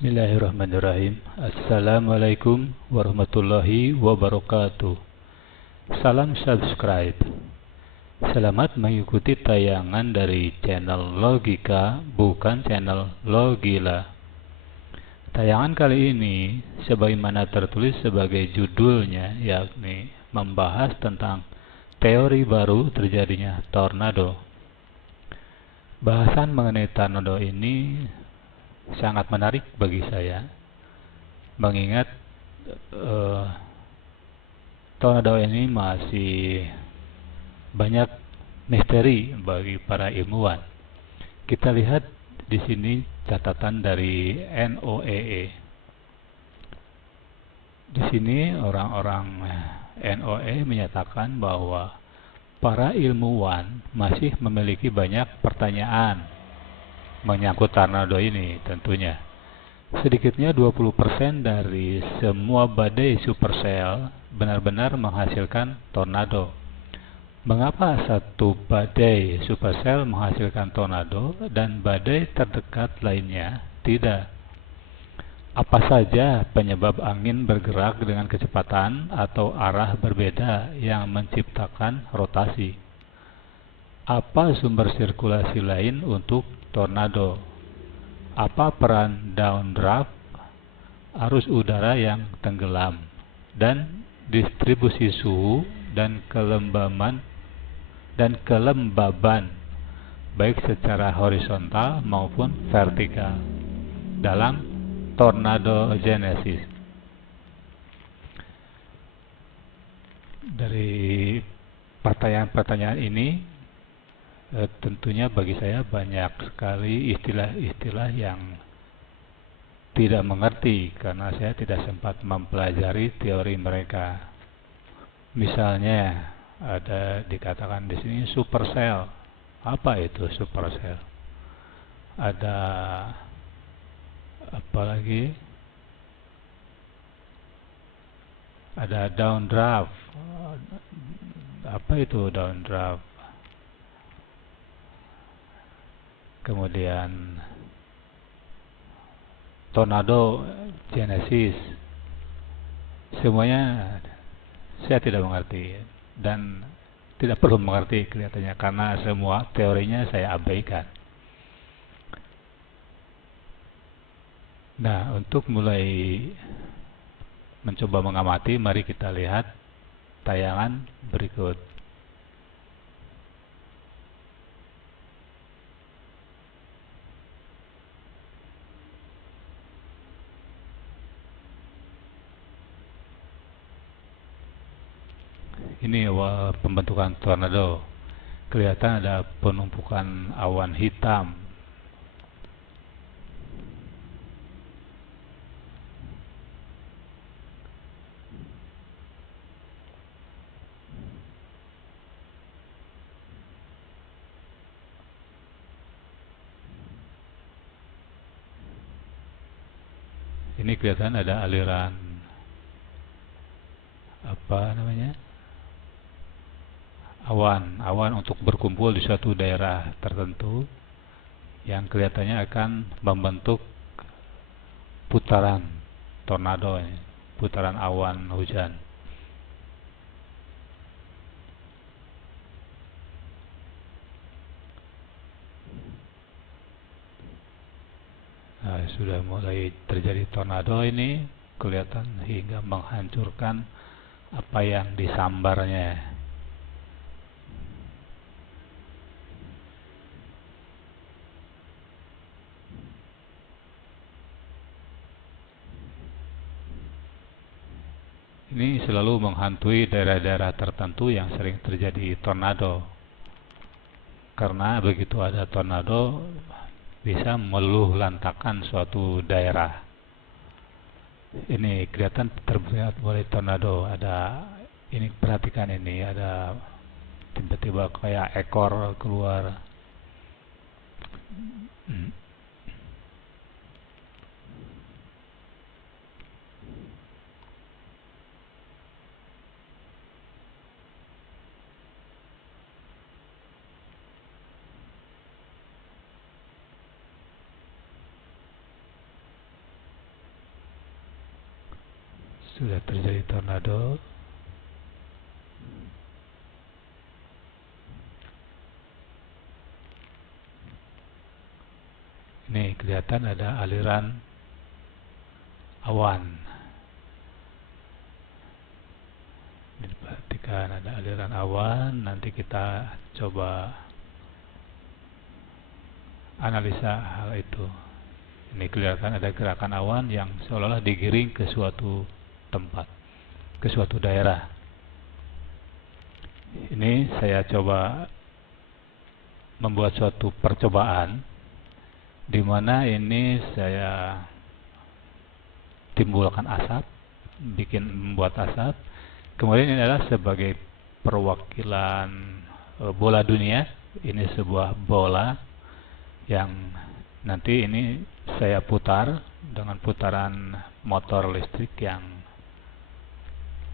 Bismillahirrahmanirrahim. Assalamualaikum warahmatullahi wabarakatuh. Salam subscribe. Selamat mengikuti tayangan dari channel Logika, bukan channel Logila. Tayangan kali ini, sebagaimana tertulis sebagai judulnya, yakni membahas tentang teori baru terjadinya tornado. Bahasan mengenai tornado ini sangat menarik bagi saya, mengingat tornado ini masih banyak misteri bagi para ilmuwan. Kita lihat di sini catatan dari NOAA. Di sini orang-orang NOAA menyatakan bahwa para ilmuwan masih memiliki banyak pertanyaan menyangkut tornado ini tentunya. Sedikitnya 20% dari semua badai supercell benar-benar menghasilkan tornado. Mengapa satu badai supercell menghasilkan tornado dan badai terdekat lainnya tidak? Apa saja penyebab angin bergerak dengan kecepatan atau arah berbeda yang menciptakan rotasi? Apa sumber sirkulasi lain untuk tornado? Apa peran downdraft, arus udara yang tenggelam, dan distribusi suhu dan kelembaban baik secara horizontal maupun vertikal dalam tornado genesis? Dari pertanyaan-pertanyaan ini tentunya bagi saya banyak sekali istilah-istilah yang tidak mengerti karena saya tidak sempat mempelajari teori mereka. Misalnya ada dikatakan di sini supercell. Apa itu supercell? Ada apa lagi? Ada downdraft. Apa itu downdraft? Kemudian tornado genesis, semuanya saya tidak mengerti dan tidak perlu mengerti kelihatannya karena semua teorinya saya abaikan. Nah, untuk mulai mencoba mengamati, mari kita lihat tayangan berikut. Ini awal pembentukan tornado. Kelihatan ada penumpukan awan hitam. Ini kelihatan ada aliran apa namanya? Awan untuk berkumpul di suatu daerah tertentu yang kelihatannya akan membentuk putaran tornado, putaran awan hujan. Nah, sudah mulai terjadi tornado ini, kelihatan hingga menghancurkan apa yang disambarnya. Ini selalu menghantui daerah-daerah tertentu yang sering terjadi tornado. Karena begitu ada tornado, bisa meluluh lantakan suatu daerah. Ini kelihatan terbuat oleh tornado. Ada, ini perhatikan ini, ada tiba-tiba kayak ekor keluar. sudah terjadi tornado. Ini kelihatan ada aliran awan. Perhatikan ada aliran awan. Nanti kita coba analisa hal itu. Ini kelihatan ada gerakan awan yang seolah-olah digiring ke suatu tempat, ke suatu daerah. Ini saya coba membuat suatu percobaan di mana ini saya timbulkan asap, membuat asap. Kemudian ini adalah sebagai perwakilan bola dunia. Ini sebuah bola yang nanti ini saya putar dengan putaran motor listrik yang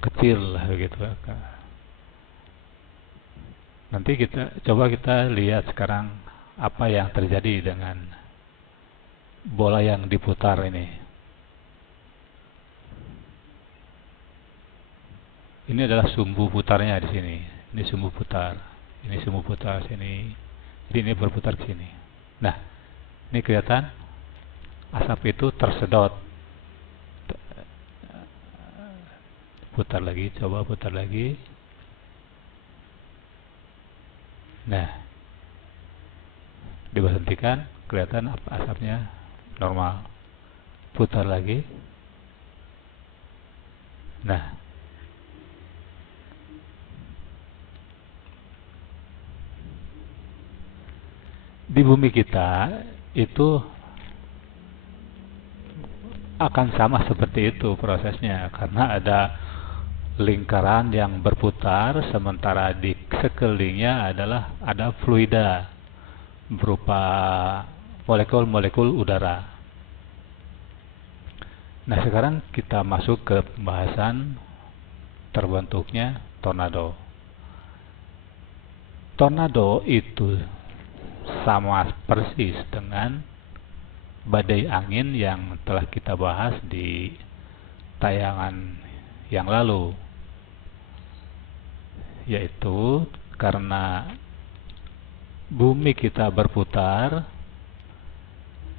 kecil begitu. Nanti kita lihat sekarang apa yang terjadi dengan bola yang diputar ini. Ini adalah sumbu putarnya di sini. Ini sumbu putar. Ini sumbu putar sini. Jadi ini berputar ke sini. Nah, ini kelihatan asap itu tersedot. Putar lagi, coba putar lagi. Nah, diberhentikan, kelihatan asapnya normal. Putar lagi. Nah, di bumi kita itu akan sama seperti itu prosesnya, karena ada lingkaran yang berputar, sementara di sekelilingnya ada fluida berupa molekul-molekul udara. Nah, sekarang kita masuk ke pembahasan terbentuknya tornado. Tornado itu sama persis dengan badai angin yang telah kita bahas di tayangan yang lalu, yaitu karena bumi kita berputar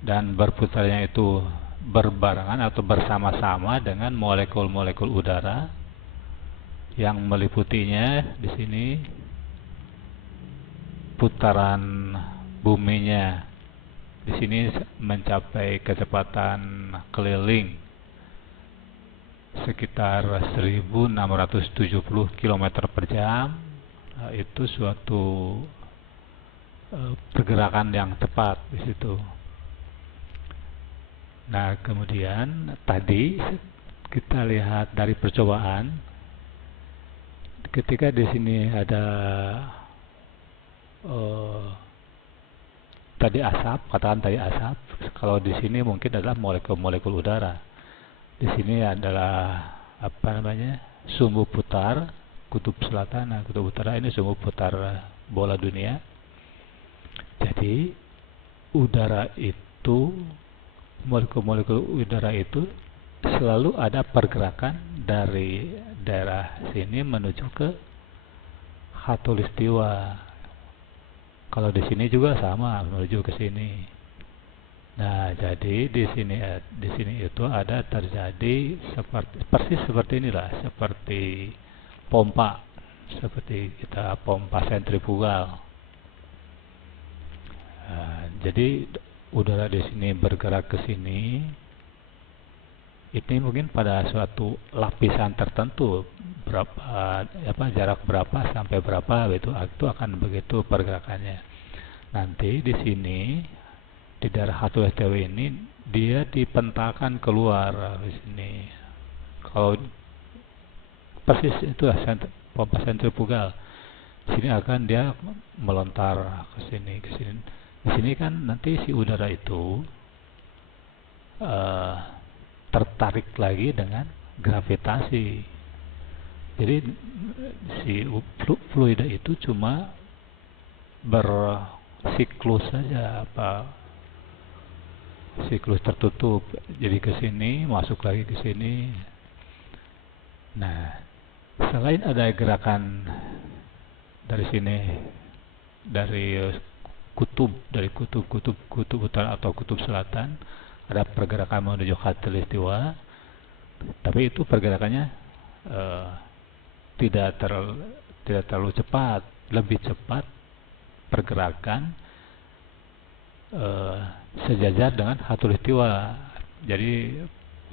dan berputarnya itu berbarengan atau bersama-sama dengan molekul-molekul udara yang meliputinya. Di sini putaran buminya di sini mencapai kecepatan keliling sekitar 1670 km per jam. Itu suatu pergerakan yang tepat di situ. Nah, kemudian tadi kita lihat dari percobaan, ketika di sini ada tadi asap, katakan tadi asap, kalau di sini mungkin adalah molekul-molekul udara. Di sini adalah sumbu putar kutub selatan, nah kutub utara ini sumbu putar bola dunia. Jadi udara itu, molekul-molekul udara itu selalu ada pergerakan dari daerah sini menuju ke khatulistiwa. Kalau di sini juga sama, menuju ke sini. Nah, jadi di sini itu ada terjadi persis seperti inilah, seperti pompa, seperti kita pompa sentrifugal. Nah, jadi udara di sini bergerak ke sini. Ini mungkin pada suatu lapisan tertentu, jarak berapa sampai berapa itu akan begitu pergerakannya. Nanti di sini di daerah khatulistiwa ini dia dipentakan keluar di sini. Kalau persis itu pompa sentrifugal. Di sini akan dia melontar ke sini, ke sini. Di sini kan nanti si udara itu tertarik lagi dengan gravitasi. Jadi si fluida itu cuma bersiklus saja, siklus tertutup. Jadi ke sini, masuk lagi ke sini. Nah, selain ada gerakan dari sini, dari kutub utara atau kutub selatan, ada pergerakan menuju khatulistiwa, tapi itu pergerakannya eh, tidak terlalu cepat, lebih cepat pergerakan sejajar dengan khatulistiwa. Jadi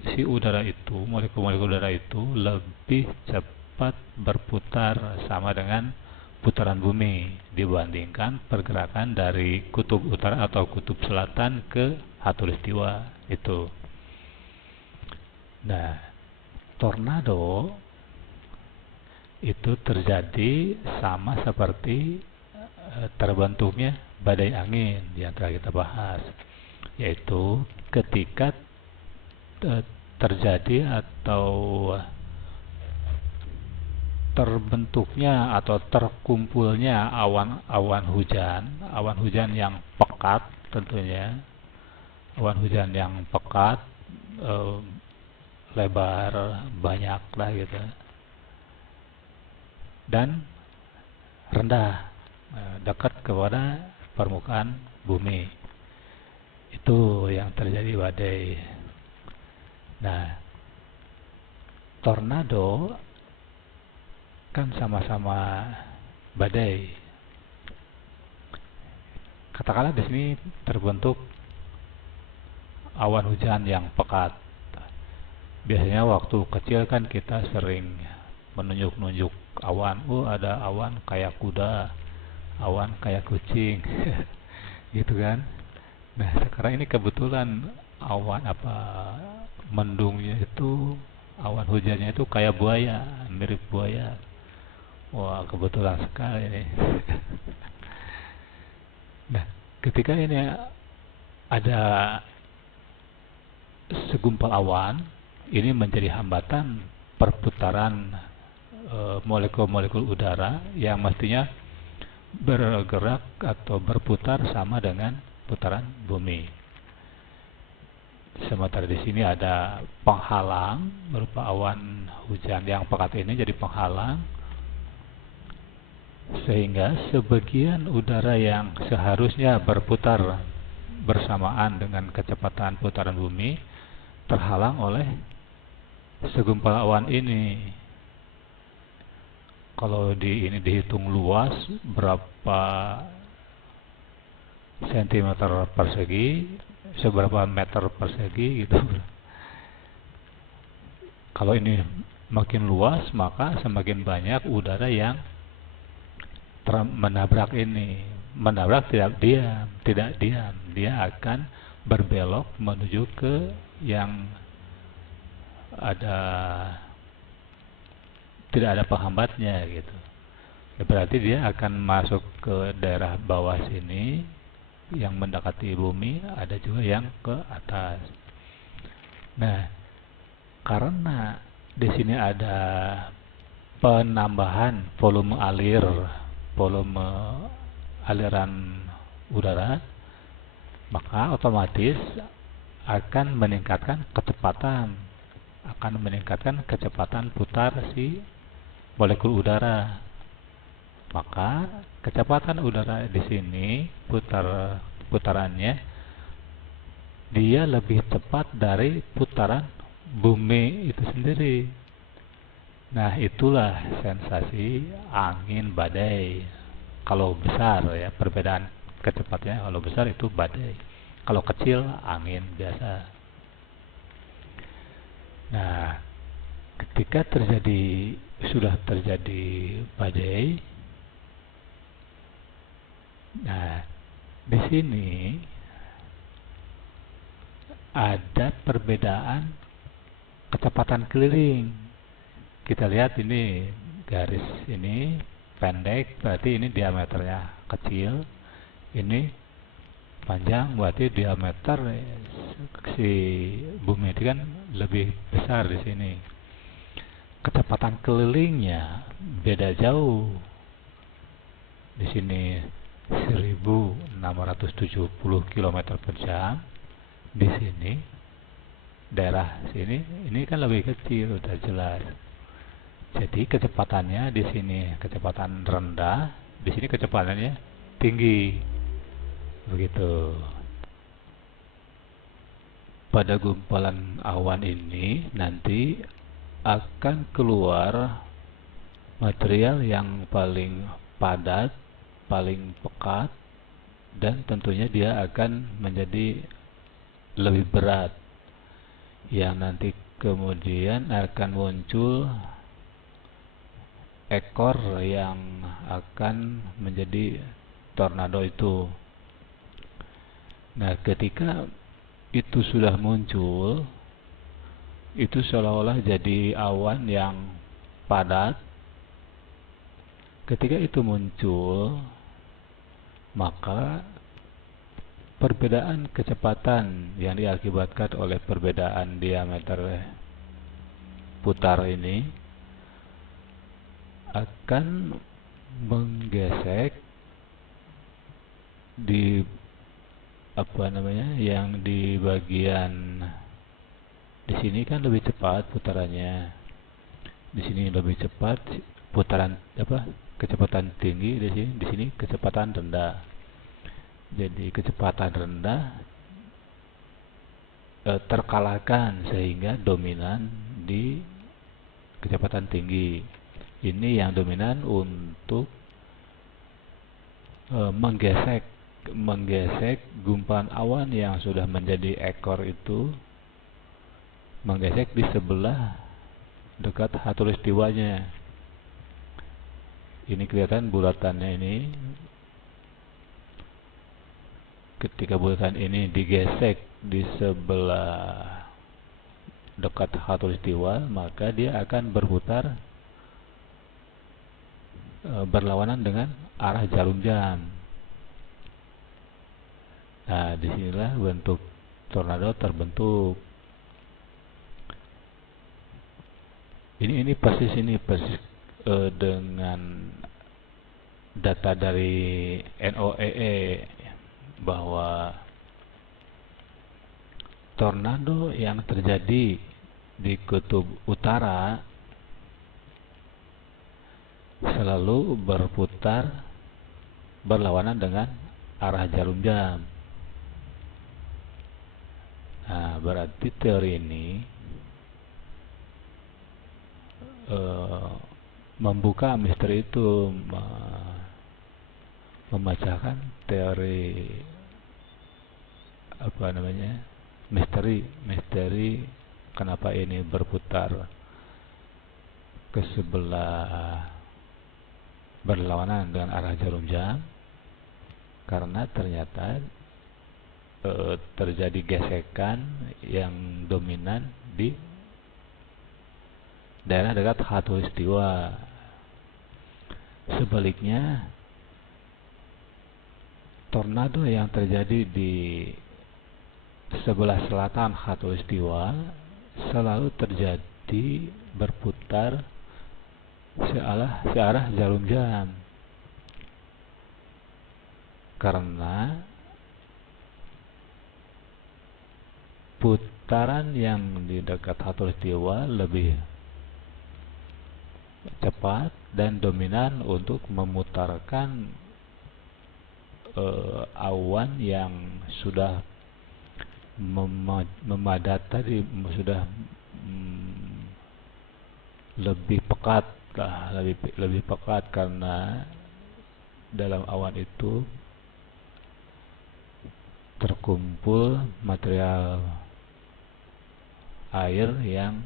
si udara itu, molekul-molekul udara itu lebih cepat berputar sama dengan putaran bumi dibandingkan pergerakan dari kutub utara atau kutub selatan ke khatulistiwa itu. Nah, tornado itu terjadi sama seperti terbentuknya badai angin yang telah kita bahas, yaitu ketika terjadi atau terbentuknya atau terkumpulnya awan hujan yang pekat, tentunya awan hujan yang pekat, lebar, banyak lah gitu, dan rendah, dekat kepada permukaan bumi. Itu yang terjadi badai. Nah, tornado kan sama-sama badai. Katakanlah di sini terbentuk awan hujan yang pekat. Biasanya waktu kecil kan kita sering menunjuk-nunjuk awan. Oh, ada awan kayak kuda, awan kayak kucing, gitu kan. Nah, sekarang ini kebetulan awan mendungnya itu, awan hujannya itu kayak buaya, mirip buaya. Wah, kebetulan sekali ini. Nah, ketika ini ada segumpal awan, ini menjadi hambatan perputaran molekul-molekul udara yang mestinya bergerak atau berputar sama dengan putaran bumi. Sementara di sini ada penghalang berupa awan hujan yang pekat ini jadi penghalang, sehingga sebagian udara yang seharusnya berputar bersamaan dengan kecepatan putaran bumi terhalang oleh segumpal awan ini. Kalau ini dihitung luas berapa sentimeter persegi, seberapa meter persegi gitu. Kalau ini makin luas, maka semakin banyak udara yang menabrak ini. Menabrak tidak diam, dia akan berbelok menuju ke yang tidak ada penghambatnya gitu. Berarti dia akan masuk ke daerah bawah sini yang mendekati bumi, ada juga yang ke atas. Nah, karena di sini ada penambahan volume aliran udara, maka otomatis akan meningkatkan kecepatan putar si molekul udara. Maka kecepatan udara di sini putarannya dia lebih cepat dari putaran bumi itu sendiri. Nah, itulah sensasi angin badai. Kalau besar ya, perbedaan kecepatannya, kalau besar itu badai, kalau kecil angin biasa. Nah, ketika sudah terjadi badai, nah di sini ada perbedaan kecepatan keliling. Kita lihat ini garis ini pendek, berarti ini diameternya kecil. Ini panjang, berarti diameter si bumi itu kan lebih besar di sini. Kecepatan kelilingnya beda jauh. Di sini 1670 km per jam. Di sini daerah sini ini kan lebih kecil, udah jelas. Jadi kecepatannya di sini kecepatan rendah, di sini kecepatannya tinggi. Begitu. Pada gumpalan awan ini nanti akan keluar material yang paling padat, paling pekat, dan tentunya dia akan menjadi lebih berat, yang nanti kemudian akan muncul ekor yang akan menjadi tornado itu. Nah, ketika itu sudah muncul, itu seolah-olah jadi awan yang padat. Ketika itu muncul, maka perbedaan kecepatan yang diakibatkan oleh perbedaan diameter putar ini akan menggesek di yang di bagian di sini kan lebih cepat putarannya, di sini lebih cepat putaran kecepatan tinggi, di sini kecepatan rendah. Jadi kecepatan rendah terkalahkan sehingga dominan di kecepatan tinggi. Ini yang dominan untuk menggesek gumpalan awan yang sudah menjadi ekor itu, menggesek di sebelah dekat khatulistiwanya. Ini kelihatan bulatannya ini. Ketika bulatan ini digesek di sebelah dekat khatulistiwa, maka dia akan berputar berlawanan dengan arah jarum jam. Nah, disinilah bentuk tornado terbentuk. Ini persis dengan data dari NOEE bahwa tornado yang terjadi di kutub utara selalu berputar berlawanan dengan arah jarum jam. Nah, berarti teori ini membuka misteri itu, memecahkan teori misteri kenapa ini berputar ke sebelah berlawanan dengan arah jarum jam, karena ternyata terjadi gesekan yang dominan di daerah dekat khatulistiwa. Sebaliknya, tornado yang terjadi di sebelah selatan khatulistiwa selalu terjadi berputar searah jarum jam, karena putaran yang di dekat khatulistiwa lebih cepat dan dominan untuk memutarkan awan yang sudah memadat tadi, sudah lebih pekat lebih pekat, karena dalam awan itu terkumpul material air yang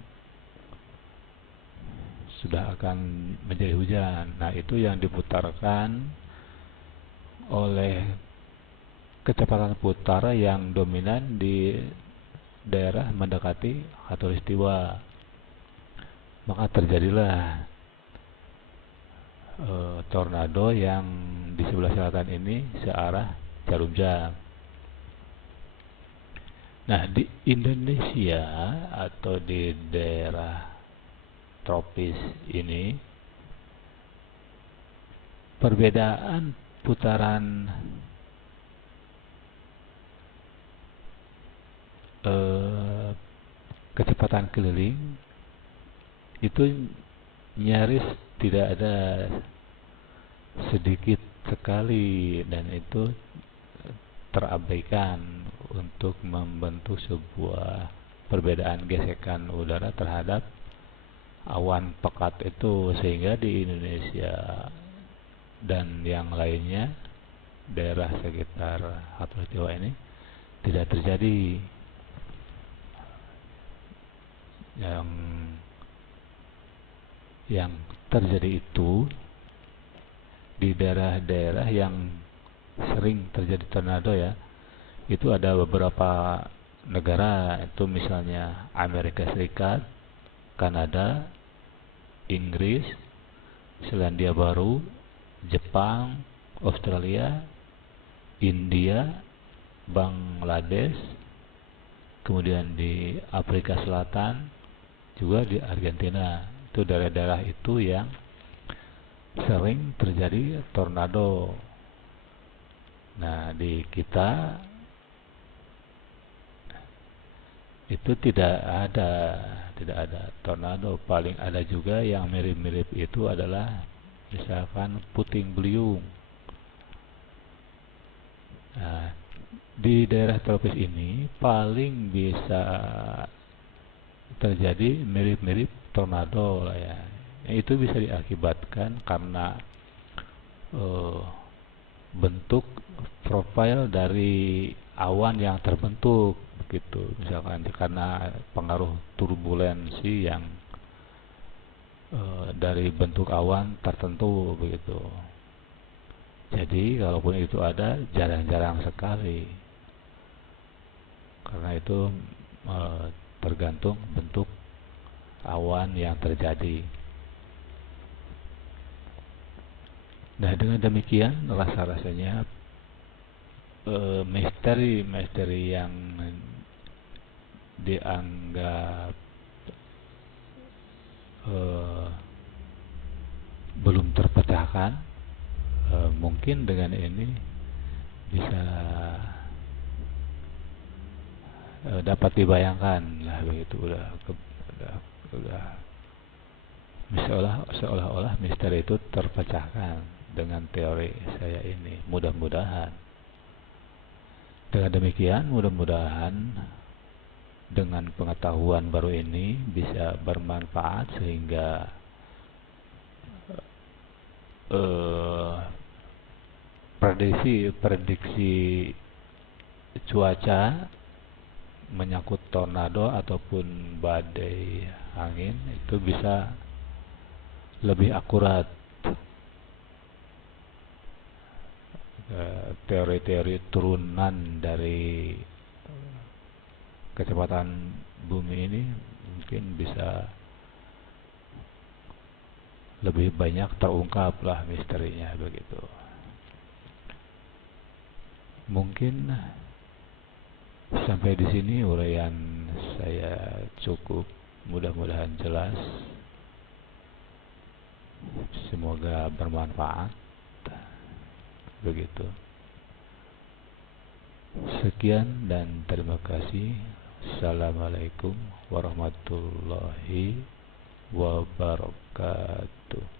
sudah akan menjadi hujan. Nah, itu yang diputarkan oleh kecepatan putar yang dominan di daerah mendekati khatulistiwa. Maka terjadilah tornado yang di sebelah selatan ini searah jarum jam. Nah, di Indonesia atau di daerah tropis ini, perbedaan putaran kecepatan keliling itu nyaris tidak ada, sedikit sekali, dan itu terabaikan untuk membentuk sebuah perbedaan gesekan udara terhadap awan pekat itu, sehingga di Indonesia dan yang lainnya, daerah sekitar Khatulistiwa ini tidak terjadi. Yang terjadi itu di daerah-daerah yang sering terjadi tornado ya, itu ada beberapa negara, itu misalnya Amerika Serikat, Kanada, Inggris, Selandia Baru, Jepang, Australia, India, Bangladesh, kemudian di Afrika Selatan, juga di Argentina. Itu daerah-daerah itu yang sering terjadi tornado. Nah, di kita itu tidak ada tornado. Paling ada juga yang mirip-mirip itu adalah misalkan puting beliung. Nah, di daerah tropis ini paling bisa terjadi mirip-mirip tornado lah ya. Itu bisa diakibatkan karena bentuk profil dari awan yang terbentuk begitu, misalkan karena pengaruh turbulensi yang dari bentuk awan tertentu begitu. Jadi kalaupun itu ada, jarang-jarang sekali, karena itu tergantung bentuk awan yang terjadi. Nah, dengan demikian rasa-rasanya misteri yang dianggap belum terpecahkan, mungkin dengan ini bisa dapat dibayangkan lah begitu. Udah seolah-olah misteri itu terpecahkan dengan teori saya ini. Mudah-mudahan dengan demikian, mudah-mudahan dengan pengetahuan baru ini bisa bermanfaat sehingga prediksi cuaca menyangkut tornado ataupun badai angin itu bisa lebih akurat. Teori-teori turunan dari kecepatan bumi ini mungkin bisa lebih banyak terungkap lah misterinya begitu. Mungkin sampai di sini uraian saya cukup, mudah-mudahan jelas, semoga bermanfaat begitu. Sekian dan terima kasih. Assalamualaikum warahmatullahi wabarakatuh.